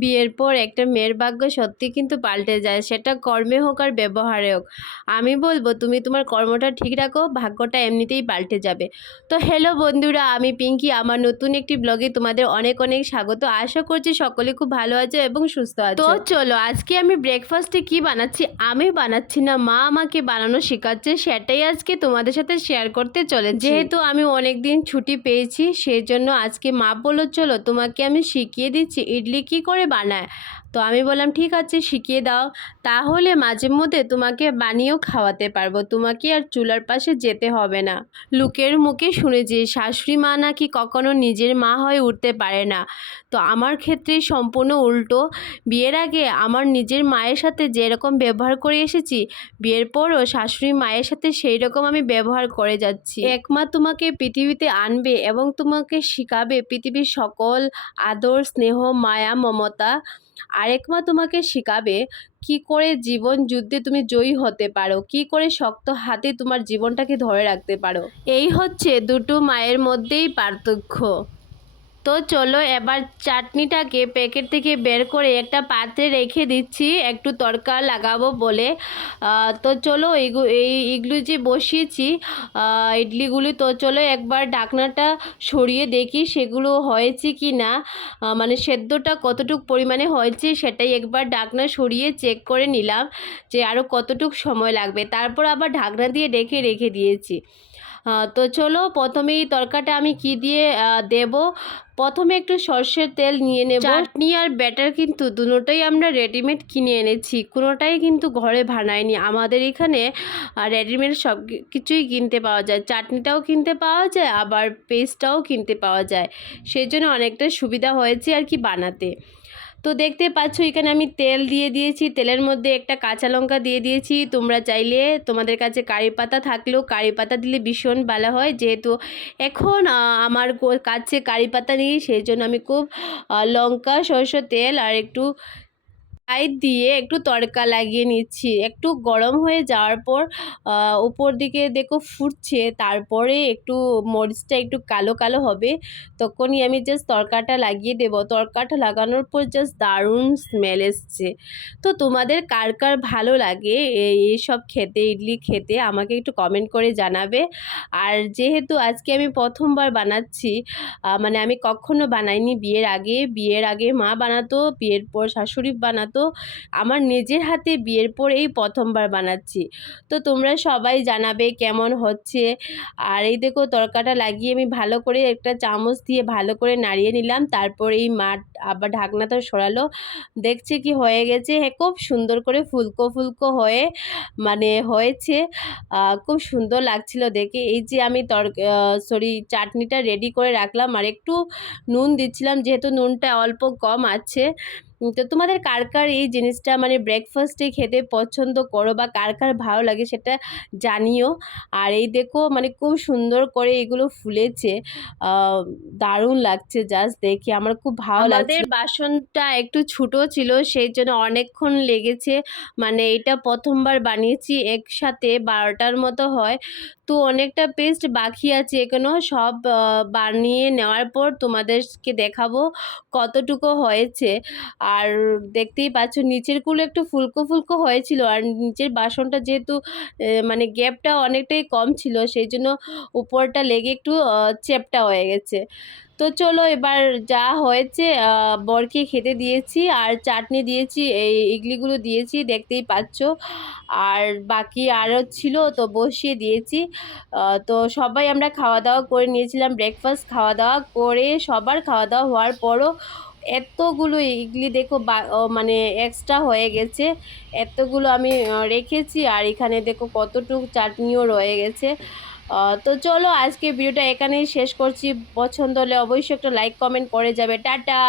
বিয়ের পর একটা মেয়ের ভাগ্য সত্যি কিন্তু পাল্টে যায় সেটা কর্মে হোক আর ব্যবহারে হোক। আমি বলব তুমি তোমার কর্মটা ঠিক রাখো ভাগ্যটা এমনিতেই পাল্টে যাবে। তো হ্যালো বন্ধুরা আমি পিঙ্কি আমার নতুন একটি ব্লগে তোমাদের অনেক অনেক স্বাগত। আশা করছি সকলে খুব ভালো আছে এবং সুস্থ আছে। তো চলো আজকে আমি ব্রেকফাস্টে কি বানাচ্ছি? আমি বানাচ্ছি না মা আমাকে বানানো শেখাচ্ছে সেটাই আজকে তোমাদের সাথে শেয়ার করতে চলে যেহেতু আমি অনেক দিন ছুটি পেয়েছি সেই জন্য আজকে মা বলো চলো তোমাকে আমি শিখিয়ে দিচ্ছি ইডলি কি করে বানায়। তো আমি বললাম, ঠিক আছে, শিখিয়ে দাও। তাহলে মাঝে মধ্যে তোমাকে বানিয়েও খাওয়াতে পারব। তোমাকে আর চুলার পাশে যেতে হবে না। লোকের মুখে শুনেছি শাশুড়ি মা নাকি কখনো নিজের মা হয়ে উঠতে পারে না। তো আমার ক্ষেত্রে সম্পূর্ণ উল্টো। বিয়ের আগে আমার নিজের মায়ের সাথে যেরকম ব্যবহার করে এসেছি, বিয়ের পরও শাশুড়ি মায়ের সাথে সেই রকম আমি ব্যবহার করে যাচ্ছি। এক মা তোমাকে পৃথিবীতে আনবে এবং তোমাকে শিখাবে পৃথিবীর সকল আদর, স্নেহ, মায়া, মমতা। আরেক মা তোমাকে শেখাবে কি করে জীবন যুদ্ধে তুমি জয়ী হতে পারো, কি করে শক্ত হাতে তোমার জীবনটাকে ধরে রাখতে পারো। এই হচ্ছে দুটো মায়ের মধ্যেই পার্থক্য। তো চলো এবার চাটনিটাকে প্যাকেট থেকে বের করে একটা পাত্রে রেখে দিচ্ছি, একটু তড়কা লাগাবো বলে। তো চলো এই ইগলু যে বসিয়েছি ইডলিগুলি, তো চলো একবার ডাকনাটা সরিয়ে দেখি সেগুলো হয়েছে কি না। মানে সেদ্ধটা কতটুকু পরিমাণে হয়েছে সেটাই একবার ডাকনা সরিয়ে চেক করে নিলাম যে আরও কতটুক সময় লাগবে। তারপর আবার ঢাকনা দিয়ে রেখে রেখে দিয়েছি। তো চলো প্রথমেই তরকাটা আমি কি দিয়ে দেব? প্রথমে একটু সর্ষের তেল নিয়ে নেব। চাটনি আর ব্যাটার কিন্তু দুটোই আমরা রেডিমেড কিনে এনেছি। কোনোটাই কিন্তু ঘরে বানাইনি। আমাদের এখানে রেডিমেড সব কিছুই কিনতে পাওয়া যায়। চাটনিটাও কিনতে পাওয়া যায়, আবার পেস্টটাও কিনতে পাওয়া যায়। সেই জন্য অনেকটা সুবিধা হয়েছে আর কি বানাতে। তো দেখতে পাচ্ছ, এখানে আমি তেল দিয়ে দিয়েছি। তেলের মধ্যে একটা কাঁচা লঙ্কা দিয়ে দিয়েছি। তোমরা চাইলে তোমাদের কাছে কারি পাতা থাকলেও কারি পাতা দিলে ভীষণ ভালো হয়। যেহেতু এখন আমার কাছে কারি পাতা নেই সেই জন্য আমি খুব লঙ্কা, সরষের তেল আর একটু সাইড দিয়ে একটু তড়কা লাগিয়ে নিচ্ছি। একটু গরম হয়ে যাওয়ার পর উপর দিকে দেখো ফুটছে, তারপরে একটু মরিচটা একটু কালো কালো হবে। তখনই আমি জাস্ট তড়কাটা লাগিয়ে দেবো। তড়কাটা লাগানোর পর জাস্ট দারুণ স্মেল এসছে। তো তোমাদের কার কার ভালো লাগে এই এইসব খেতে, ইডলি খেতে, আমাকে একটু কমেন্ট করে জানাবে। আর যেহেতু আজকে আমি প্রথমবার বানাচ্ছি মানে আমি কখনো বানাইনি বিয়ের আগে। বিয়ের আগে মা বানাতো, বিয়ের পর শাশুড়ি বানাতো। আমার নিজের হাতে বিয়ের পর এই প্রথমবার বানাচ্ছি। তো তোমরা সবাই জানাবে কেমন হচ্ছে। আর এই দেখো তরকাটা লাগিয়ে আমি ভালো করে একটা চামচ দিয়ে ভালো করে নাড়িয়ে নিলাম। তারপর এই মাঠ আবার ঢাকনাটা সরালো। দেখছে কি হয়ে গেছে? হ্যাঁ খুব সুন্দর করে ফুলকো ফুলকো হয়ে মানে হয়েছে। খুব সুন্দর লাগছিল দেখে। এই যে আমি তর সরি চাটনিটা রেডি করে রাখলাম। আর একটু নুন দিচ্ছিলাম, যেহেতু নুনটা অল্প কম আছে। তো তোমাদের কার কার এই জিনিসটা মানে ব্রেকফাস্টে খেতে পছন্দ করো বা কার কার ভালো লাগে সেটা জানিও। আর এই দেখো মানে খুব সুন্দর করে এগুলো ফুলেছে। দারুণ লাগছে জাস্ট দেখে। আমার খুব ভালো লাগছে। বাসনটা একটু ছোটো ছিল সেই জন্য অনেকক্ষণ লেগেছে। মানে এটা প্রথমবার বানিয়েছি একসাথে বারোটার মতো হয়। তো অনেকটা পেস্ট বাকি আছে এখনও সব বানিয়ে নেওয়ার পর তোমাদেরকে দেখাবো কতটুকু হয়েছে। আর দেখতেই পাচ্ছ নিচেরগুলো একটু ফুলকো ফুলকো হয়েছিল আর নিচের বাসনটা যেহেতু মানে গ্যাপটা অনেকটাই কম ছিল, সেই জন্য উপরটা লেগে একটু চেপটা হয়ে গেছে। তো চলো এবার যা হয়েছে বরকে খেতে দিয়েছি আর চাটনি দিয়েছি, এই ইডলিগুলো দিয়েছি, দেখতেই পাচ্ছ। আর বাকি আরও ছিল তো বসিয়ে দিয়েছি। তো সবাই আমরা খাওয়া দাওয়া করে নিয়েছিলাম ব্রেকফাস্ট খাওয়া দাওয়া করে সবার খাওয়া দাওয়া হওয়ার পরও এতগুলো ইডলি দেখো মানে এক্সট্রা হয়ে গেছে। এতগুলো আমি রেখেছি আর এখানে দেখো কতটুকু চাটনিও রয়ে গেছে। তো চলো আজকে ভিডিওটা এখানেই শেষ করছি। পছন্দ হলে অবশ্যই একটা লাইক কমেন্ট করে যাবে। টাটা!